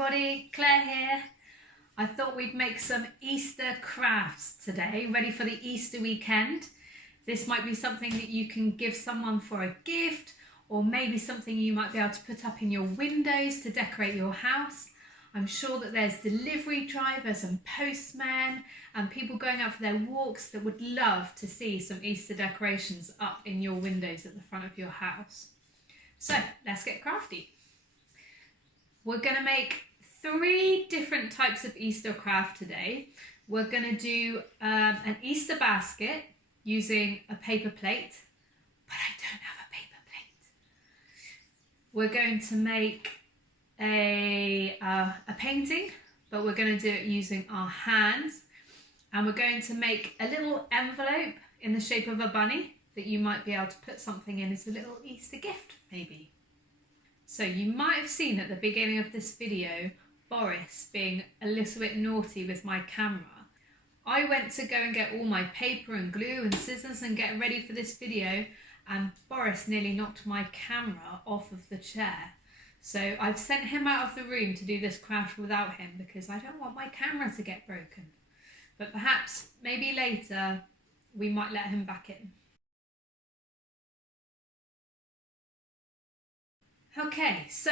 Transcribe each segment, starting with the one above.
everybody, Claire here. I thought we'd make some Easter crafts today, ready for the Easter weekend. This might be something that you can give someone for a gift, or maybe something you might be able to put up in your windows to decorate your house. I'm sure that there's delivery drivers and postmen and people going out for their walks that would love to see some Easter decorations up in your windows at the front of your house. So let's get crafty. We're going to make 3 different types of Easter craft today. We're going to do an Easter basket using a paper plate, but I don't have a paper plate. We're going to make a painting, but we're going to do it using our hands. And we're going to make a little envelope in the shape of a bunny that you might be able to put something in as a little Easter gift, maybe. So you might have seen at the beginning of this video, Boris being a little bit naughty with my camera. I went to go and get all my paper and glue and scissors and get ready for this video, and Boris nearly knocked my camera off of the chair. So I've sent him out of the room to do this craft without him because I don't want my camera to get broken. But perhaps, maybe later, we might let him back in. Okay, so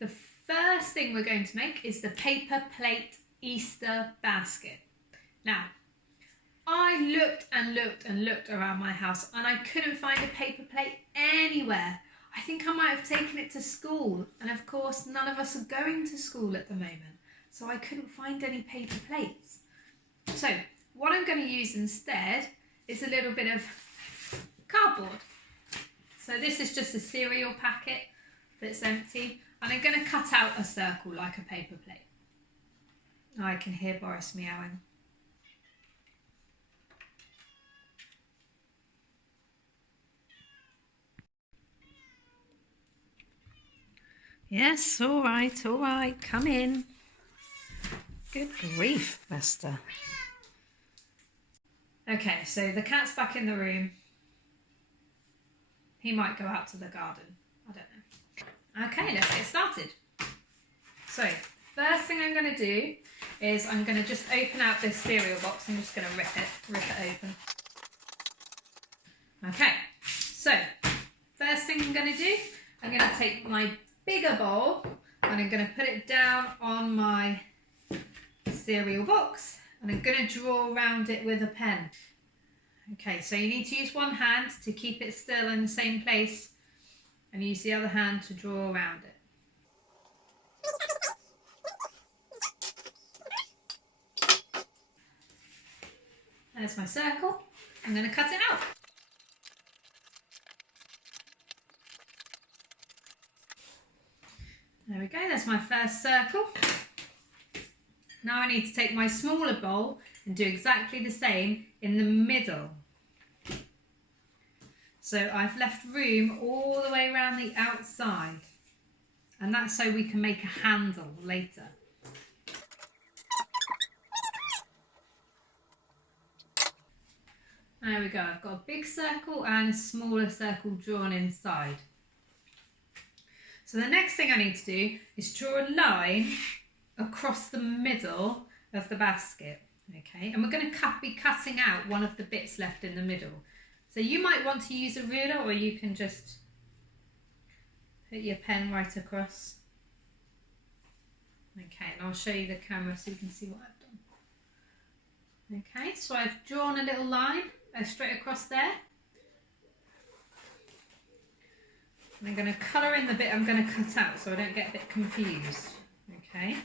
the first thing we're going to make is the paper plate Easter basket. Now, I looked and looked and looked around my house and I couldn't find a paper plate anywhere. I think I might have taken it to school, and of course none of us are going to school at the moment, so I couldn't find any paper plates. So what I'm going to use instead is a little bit of cardboard. So this is just a cereal packet that's empty, and I'm going to cut out a circle like a paper plate. Oh, I can hear Boris meowing. Yes, all right, come in. Good grief, Buster. Okay, so the cat's back in the room. He might go out to the garden, I don't know. Okay, let's get started. So, first thing I'm going to do is I'm going to just open out this cereal box. I'm just going to rip it open. Okay, so first thing I'm going to do, I'm going to take my bigger bowl and I'm going to put it down on my cereal box and I'm going to draw around it with a pen. Okay, so you need to use one hand to keep it still in the same place and use the other hand to draw around it. There's my circle. I'm going to cut it out. There we go, there's my first circle. Now I need to take my smaller bowl and do exactly the same in the middle. So I've left room all the way around the outside, and that's so we can make a handle later. There we go, I've got a big circle and a smaller circle drawn inside. So the next thing I need to do is draw a line across the middle of the basket, okay? And we're going to be cutting out one of the bits left in the middle. So you might want to use a ruler, or you can just put your pen right across. Okay, and I'll show you the camera so you can see what I've done. Okay, so I've drawn a little line straight across there. And I'm going to colour in the bit I'm going to cut out so I don't get a bit confused. Okay.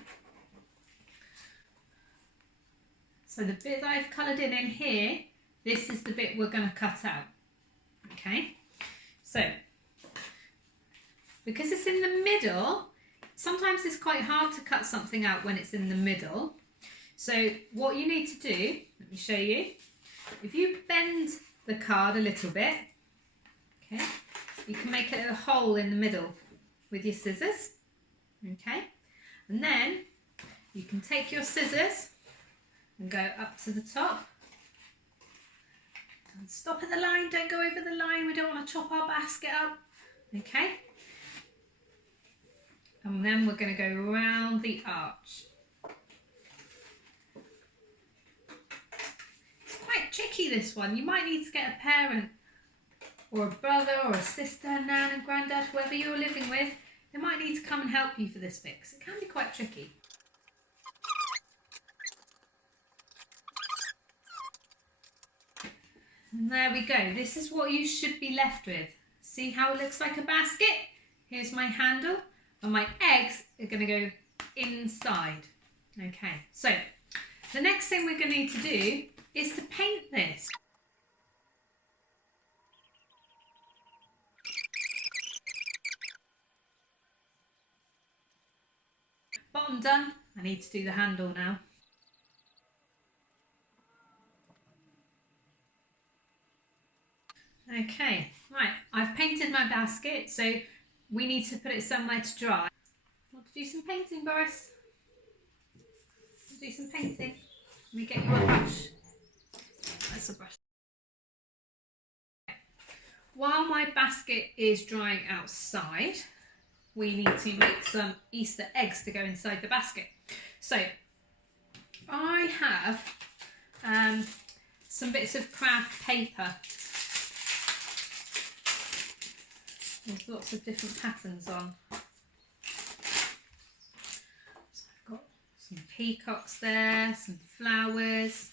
So the bit that I've coloured in here, this is the bit we're going to cut out. Okay. So, because it's in the middle, sometimes it's quite hard to cut something out when it's in the middle. So what you need to do, let me show you. If you bend the card a little bit, okay, you can make a little hole in the middle with your scissors, okay? And then you can take your scissors and go up to the top. And stop at the line, don't go over the line, we don't want to chop our basket up, okay? And then we're going to go around the arch. It's quite tricky, this one. You might need to get a parent or a brother or a sister, nan and granddad, whoever you're living with. They might need to come and help you for this bit because it can be quite tricky. And there we go. This is what you should be left with. See how it looks like a basket? Here's my handle and my eggs are going to go inside. Okay, so the next thing we're going to need to do is to paint this. Bottom done. I need to do the handle now. Okay, right, I've painted my basket, so we need to put it somewhere to dry. Want to do some painting, Boris? Do some painting. Let me get you a brush. That's a brush. While my basket is drying outside, we need to make some Easter eggs to go inside the basket. So I have some bits of craft paper. There's lots of different patterns on. So I've got some peacocks there, some flowers,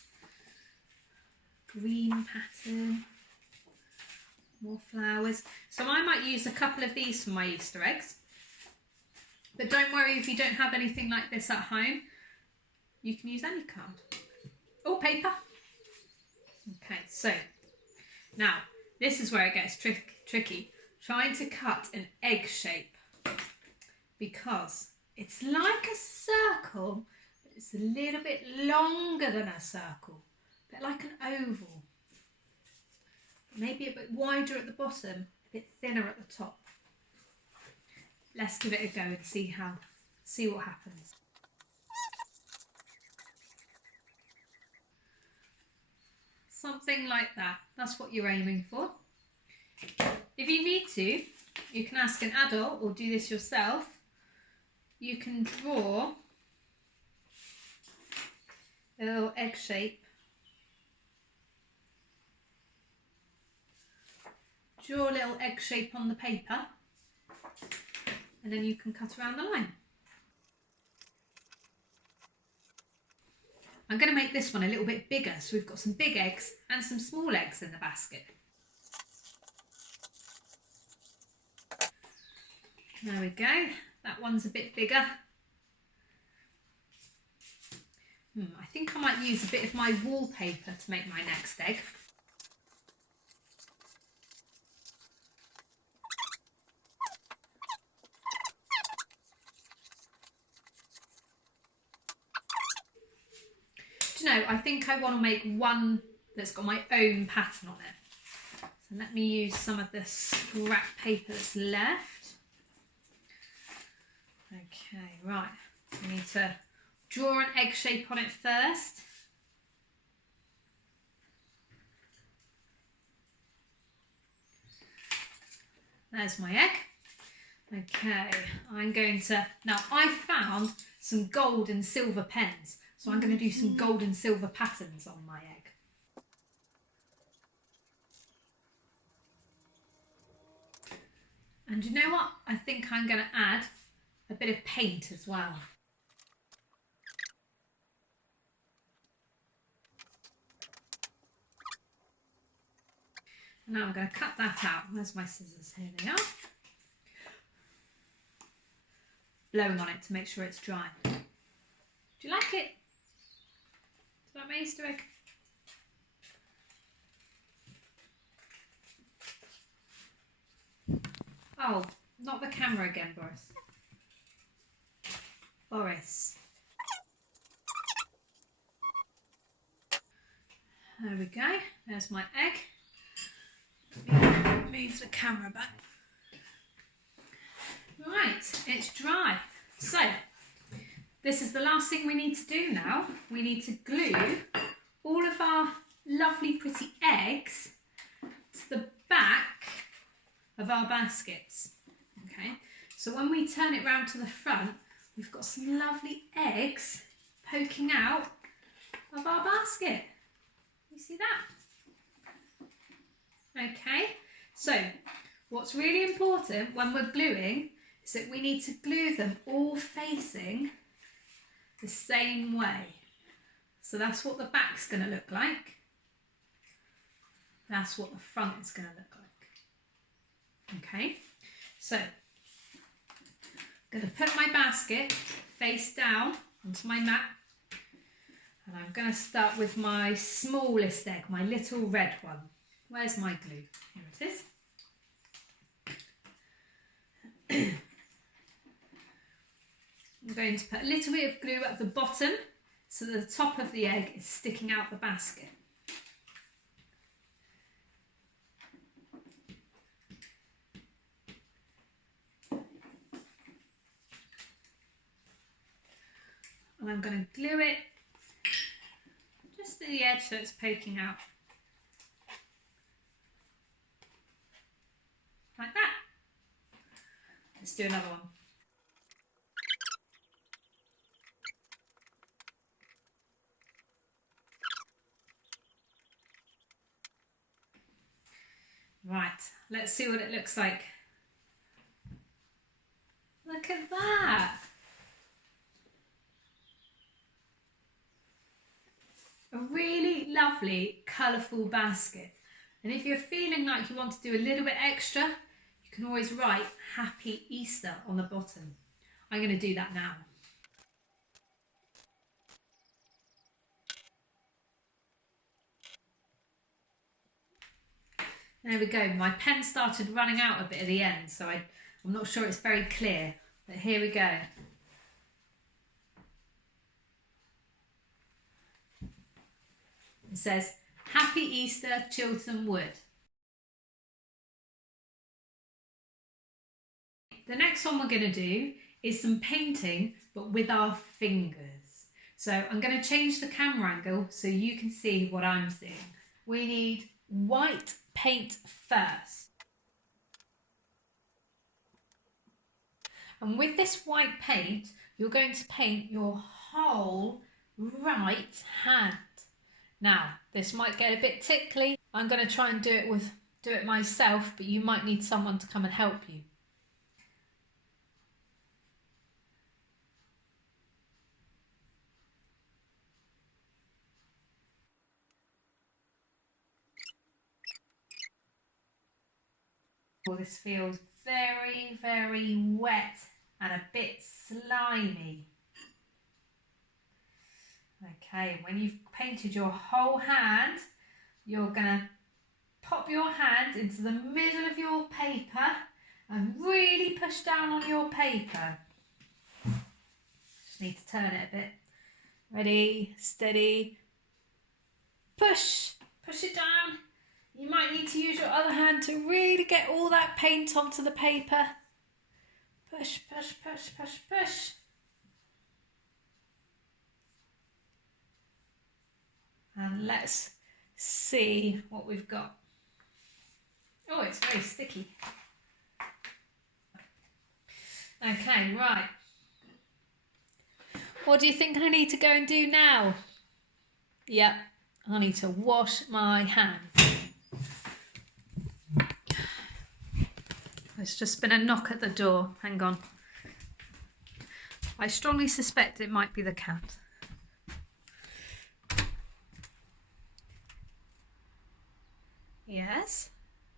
green pattern, more flowers. So I might use a couple of these for my Easter eggs. But don't worry if you don't have anything like this at home. You can use any card or paper. Okay, so now this is where it gets tricky. Trying to cut an egg shape because it's like a circle, but it's a little bit longer than a circle, a bit like an oval. Maybe a bit wider at the bottom, a bit thinner at the top. Let's give it a go and see what happens. Something like that. That's what you're aiming for. If you need to, you can ask an adult or do this yourself. You can draw a little egg shape. Draw a little egg shape on the paper and then you can cut around the line. I'm going to make this one a little bit bigger, so we've got some big eggs and some small eggs in the basket. There we go, that one's a bit bigger. I think I might use a bit of my wallpaper to make my next egg. Do you know, I think I want to make one that's got my own pattern on it. So let me use some of the scrap paper that's left. Okay, right, we need to draw an egg shape on it first. There's my egg. Okay, I'm going to, now I found some gold and silver pens, so I'm going to do some gold and silver patterns on my egg. And you know what? I think I'm going to add a bit of paint as well. Now I'm going to cut that out. There's my scissors, here they are. Blowing on it to make sure it's dry. Do you like it? Do you like my Easter egg? Oh, not the camera again, Boris. Boris. There we go. There's my egg. Let me move the camera back. Right, it's dry. So, this is the last thing we need to do now. We need to glue all of our lovely pretty eggs to the back of our baskets. Okay, So when we turn it round to the front, we've got some lovely eggs poking out of our basket. You see that? Okay, so what's really important when we're gluing is that we need to glue them all facing the same way. So that's what the back's going to look like. That's what the front's going to look like. Okay, so I'm going to put my basket face down onto my mat, and I'm going to start with my smallest egg, my little red one. Where's my glue? Here it is. I'm going to put a little bit of glue at the bottom so that the top of the egg is sticking out the basket. And I'm going to glue it just to the edge so it's poking out. Like that. Let's do another one. Right, let's see what it looks like. Look at that. A really lovely, colourful basket. And if you're feeling like you want to do a little bit extra, you can always write Happy Easter on the bottom. I'm going to do that now. There we go. My pen started running out a bit at the end, so I'm not sure it's very clear, but here we go. It says, Happy Easter, Chiltern Wood. The next one we're going to do is some painting, but with our fingers. So I'm going to change the camera angle so you can see what I'm seeing. We need white paint first. And with this white paint, you're going to paint your whole right hand. Now, this might get a bit tickly. I'm going to try and do it myself, but you might need someone to come and help you. Well, this feels very, very wet and a bit slimy. Okay, when you've painted your whole hand, you're going to pop your hand into the middle of your paper and really push down on your paper. Just need to turn it a bit. Ready, steady, push, push it down. You might need to use your other hand to really get all that paint onto the paper. Push, push, push, push, push. And let's see what we've got. Oh, it's very sticky. Okay, right. What do you think I need to go and do now? Yep, I need to wash my hands. There's just been a knock at the door. Hang on. I strongly suspect it might be the cat. Yes?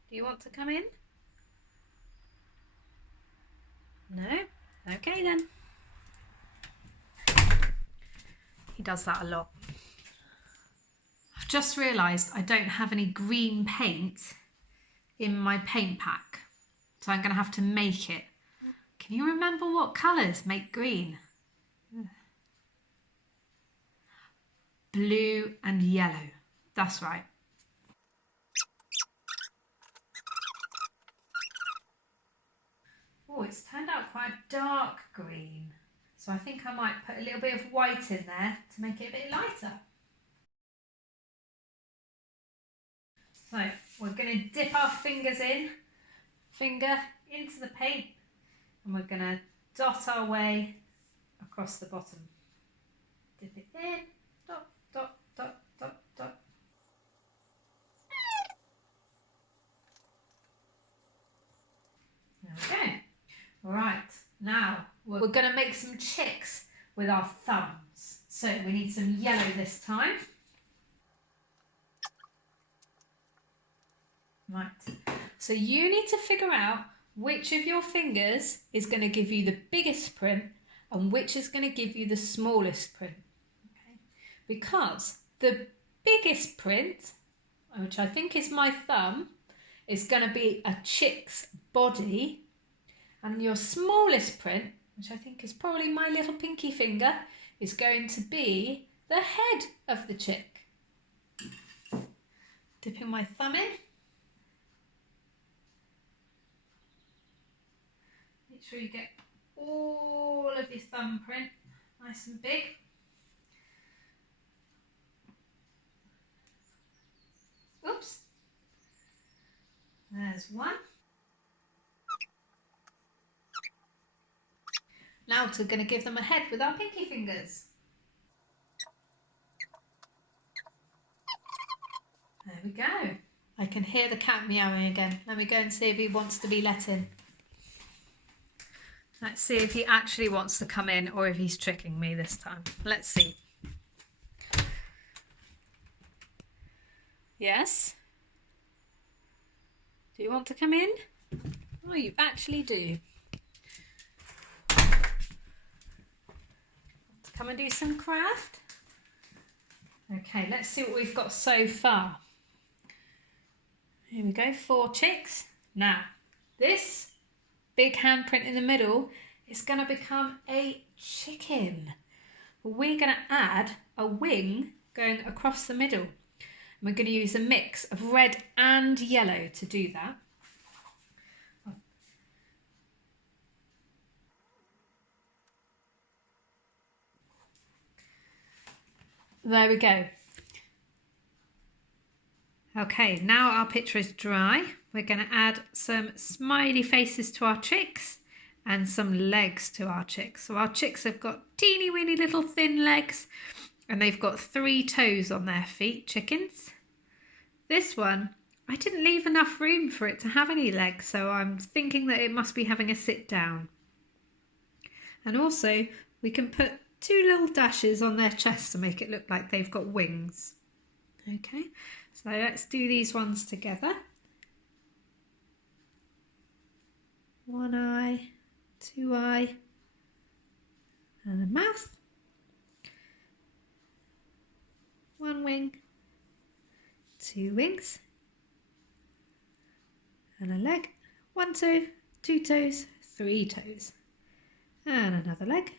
Do you want to come in? No? Okay then. He does that a lot. I've just realised I don't have any green paint in my paint pack, so I'm going to have to make it. Can you remember what colours make green? Blue and yellow. That's right. Oh, it's turned out quite a dark green. So I think I might put a little bit of white in there to make it a bit lighter. So we're going to dip our finger into the paint and we're going to dot our way across the bottom. Dip it in, dot, dot, dot, dot, dot. There we go. Right, now we're going to make some chicks with our thumbs. So we need some yellow this time. Right, so you need to figure out which of your fingers is going to give you the biggest print and which is going to give you the smallest print. Okay? Because the biggest print, which I think is my thumb, is going to be a chick's body, and your smallest print, which I think is probably my little pinky finger, is going to be the head of the chick. Dipping my thumb in. Make sure you get all of your thumbprint nice and big. Oops. There's one. Now we're going to give them a head with our pinky fingers. There we go. I can hear the cat meowing again. Let me go and see if he wants to be let in. Let's see if he actually wants to come in or if he's tricking me this time. Let's see. Yes? Do you want to come in? Oh, you actually do. Come and do some craft? Okay, let's see what we've got so far. Here we go, 4 chicks. Now, this big handprint in the middle is going to become a chicken. We're going to add a wing going across the middle. And we're going to use a mix of red and yellow to do that. There we go. Okay, now our picture is dry. We're going to add some smiley faces to our chicks and some legs to our chicks. So our chicks have got teeny weeny little thin legs and they've got 3 toes on their feet, chickens. This one, I didn't leave enough room for it to have any legs, so I'm thinking that it must be having a sit down. And also we can put 2 little dashes on their chest to make it look like they've got wings. Okay, so let's do these ones together. 1 eye, 2 eye, and a mouth. 1 wing, 2 wings, and a leg. 1 toe, 2 toes, 3 toes, and another leg.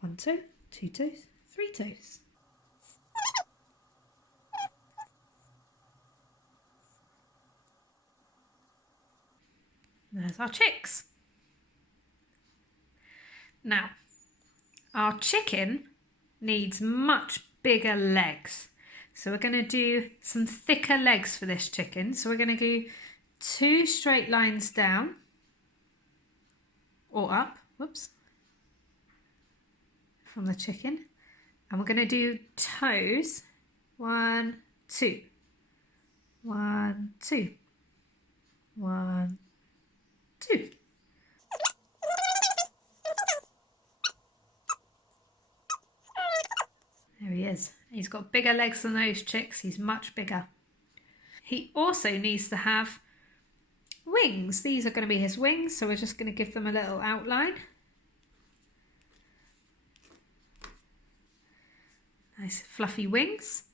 1 toe, 2 toes, 3 toes. There's our chicks. Now, our chicken needs much bigger legs. So we're going to do some thicker legs for this chicken. So we're going to do 2 straight lines down or up, whoops, from the chicken. And we're going to do toes, 1, 2, 1, 2, 1, 2. There he is. He's got bigger legs than those chicks. He's much bigger. He also needs to have wings. These are going to be his wings, so we're just going to give them a little outline. Nice fluffy wings.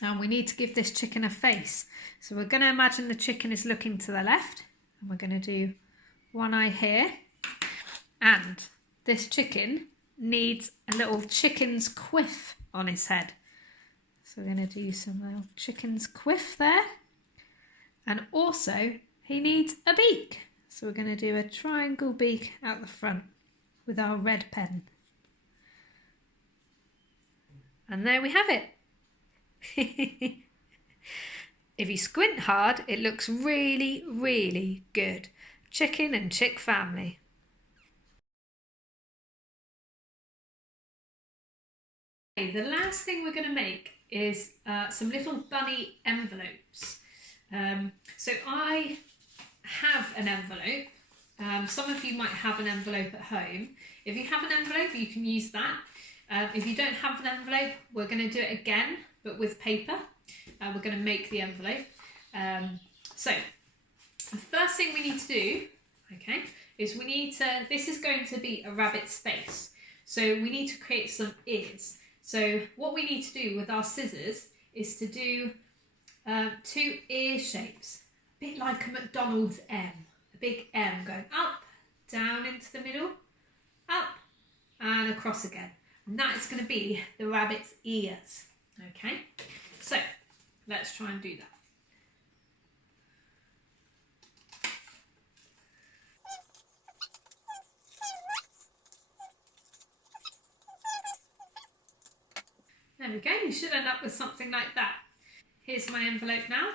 And we need to give this chicken a face. So we're going to imagine the chicken is looking to the left. And we're going to do 1 eye here. And this chicken needs a little chicken's quiff on his head. So we're going to do some little chicken's quiff there. And also he needs a beak. So we're going to do a triangle beak out the front with our red pen. And there we have it. If you squint hard, it looks really, really good. Chicken and chick family. Okay, the last thing we're going to make is some little bunny envelopes. So I have an envelope. Some of you might have an envelope at home. If you have an envelope, you can use that. If you don't have an envelope, we're going to do it again, but with paper. We're going to make the envelope. So the first thing we need to do, okay, is we need to, this is going to be a rabbit's face. So we need to create some ears. So what we need to do with our scissors is to do 2 ear shapes, a bit like a McDonald's M, a big M going up, down into the middle, up and across again. And that is going to be the rabbit's ears. Okay, so let's try and do that. There we go, you should end up with something like that. Here's my envelope now.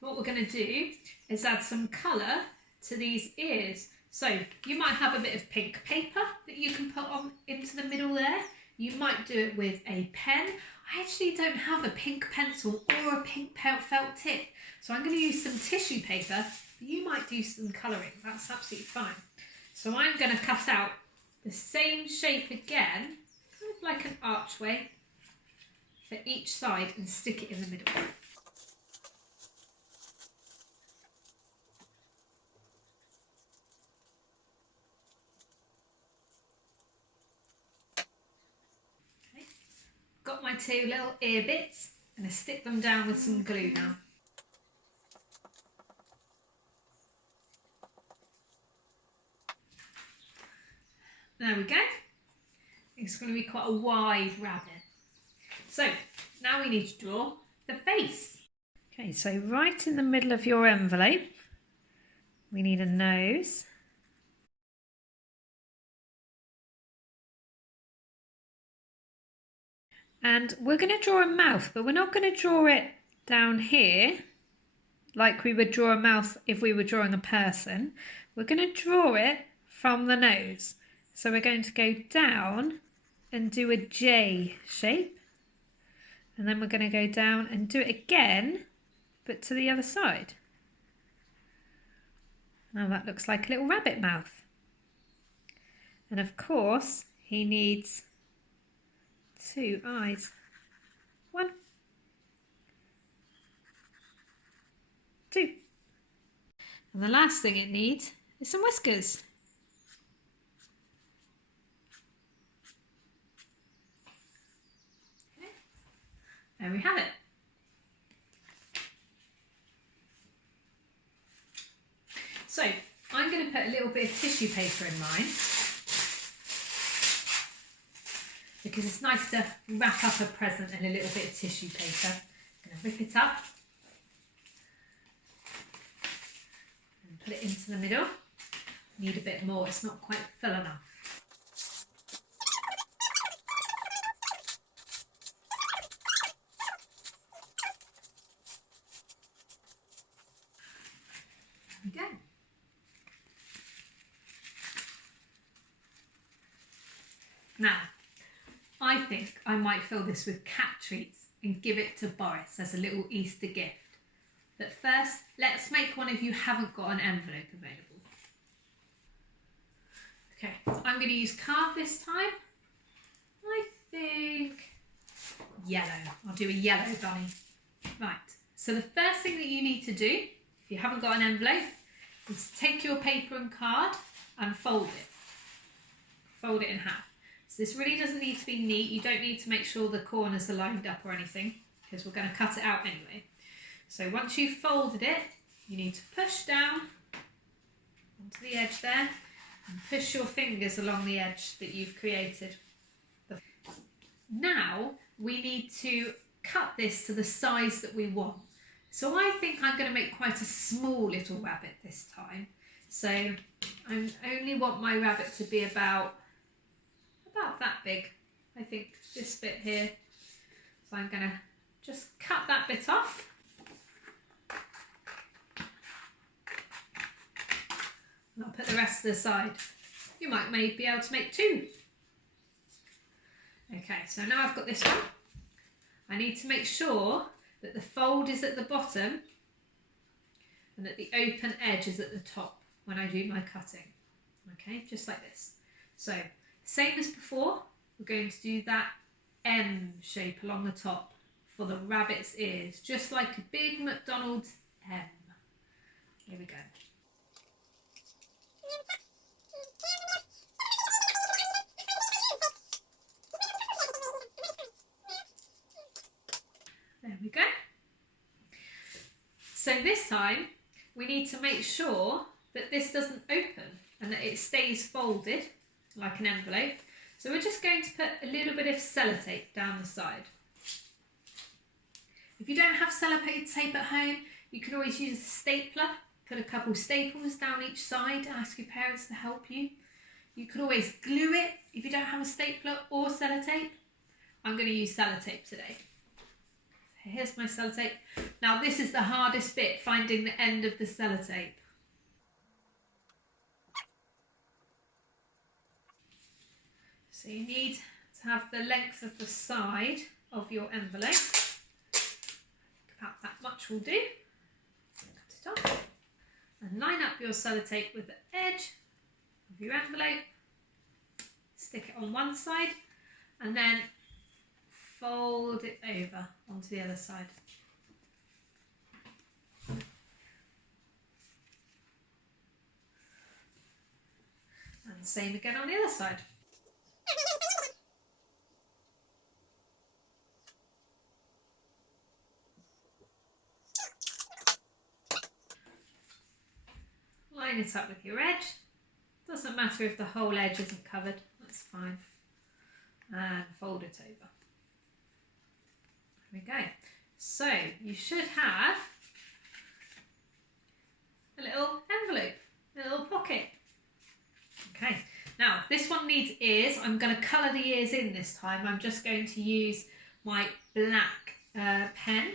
What we're going to do is add some colour to these ears. So you might have a bit of pink paper that you can put on into the middle there. You might do it with a pen. I actually don't have a pink pencil or a pink felt tip, so I'm going to use some tissue paper. You might do some colouring, that's absolutely fine. So I'm going to cut out the same shape again, kind of like an archway for each side, and stick it in the middle. Okay. Got my 2 little ear bits, and I stick them down with some glue now. There we go. It's going to be quite a wide rabbit. So now we need to draw the face. Okay, so right in the middle of your envelope, we need a nose. And we're going to draw a mouth, but we're not going to draw it down here like we would draw a mouth if we were drawing a person. We're going to draw it from the nose. So we're going to go down and do a J shape, and then we're going to go down and do it again, but to the other side. Now that looks like a little rabbit mouth. And of course, he needs 2 eyes. 1, 2. And the last thing it needs is some whiskers. There we have it. So I'm going to put a little bit of tissue paper in mine, because it's nice to wrap up a present in a little bit of tissue paper. I'm going to rip it up and put it into the middle. Need a bit more, it's not quite full enough. There we go. Now, I think I might fill this with cat treats and give it to Boris as a little Easter gift. But first, let's make one if you haven't got an envelope available. Okay, I'm going to use card this time. I think yellow. I'll do a yellow bunny. Right, so the first thing that you need to do, if you haven't got an envelope, is take your paper and card and fold it. Fold it in half. So this really doesn't need to be neat. You don't need to make sure the corners are lined up or anything, because we're going to cut it out anyway. So once you've folded it, you need to push down onto the edge there and push your fingers along the edge that you've created. Now we need to cut this to the size that we want. So I think I'm going to make quite a small little rabbit this time. So I only want my rabbit to be about that big. I think this bit here. So I'm going to just cut that bit off. And I'll put the rest to the side. You might maybe be able to make 2. Okay, so now I've got this one. I need to make sure that the fold is at the bottom and that the open edge is at the top when I do my cutting. Okay, just like this. So, same as before, we're going to do that M shape along the top for the rabbit's ears, just like a big McDonald's M. Here we go. There we go. So this time we need to make sure that this doesn't open and that it stays folded like an envelope. So we're just going to put a little bit of sellotape down the side. If you don't have sellotape tape at home, you can always use a stapler. Put a couple staples down each side, ask your parents to help you. You could always glue it if you don't have a stapler or sellotape. I'm going to use sellotape today. So here's my sellotape. Now this is the hardest bit, finding the end of the sellotape. So you need to have the length of the side of your envelope. About that much will do. Cut it off. And line up your sellotape with the edge of your envelope. Stick it on one side and then fold it over onto the other side. And same again on the other side. Line it up with your edge. Doesn't matter if the whole edge isn't covered, that's fine. And fold it over. There we go. So you should have a little envelope, a little pocket. Okay, now this one needs ears. I'm going to colour the ears in this time. I'm just going to use my black pen.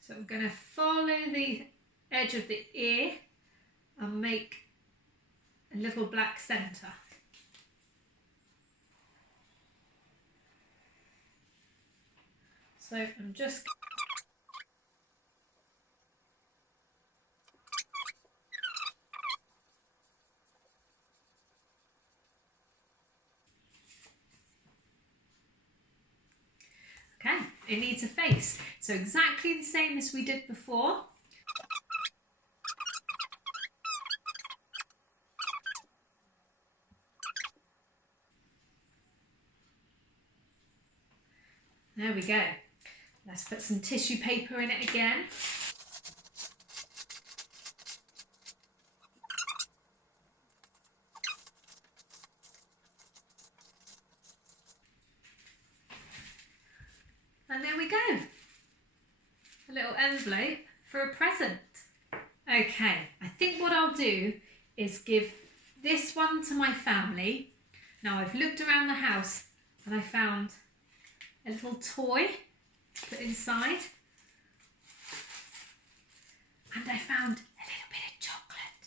So I'm going to follow the edge of the ear and make a little black centre. So I'm just okay, it needs a face. So exactly the same as we did before. There we go. Let's put some tissue paper in it again. And there we go. A little envelope for a present. Okay, I think what I'll do is give this one to my family. Now I've looked around the house and I found a little toy to put inside. And I found a little bit of chocolate.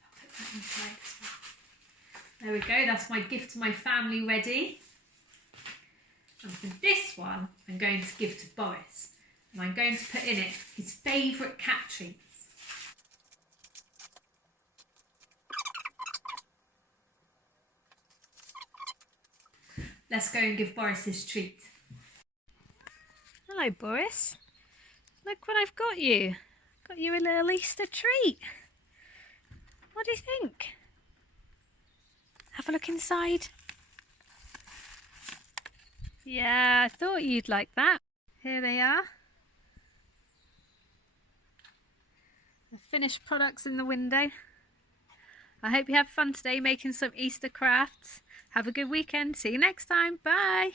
I'll put that inside as well. There we go, that's my gift to my family ready. And for this one, I'm going to give to Boris. And I'm going to put in it his favourite cat treats. Let's go and give Boris his treat. Hello, Boris. Look what I've got you. Got you a little Easter treat. What do you think? Have a look inside. Yeah, I thought you'd like that. Here they are. The finished products in the window. I hope you have fun today making some Easter crafts. Have a good weekend. See you next time. Bye.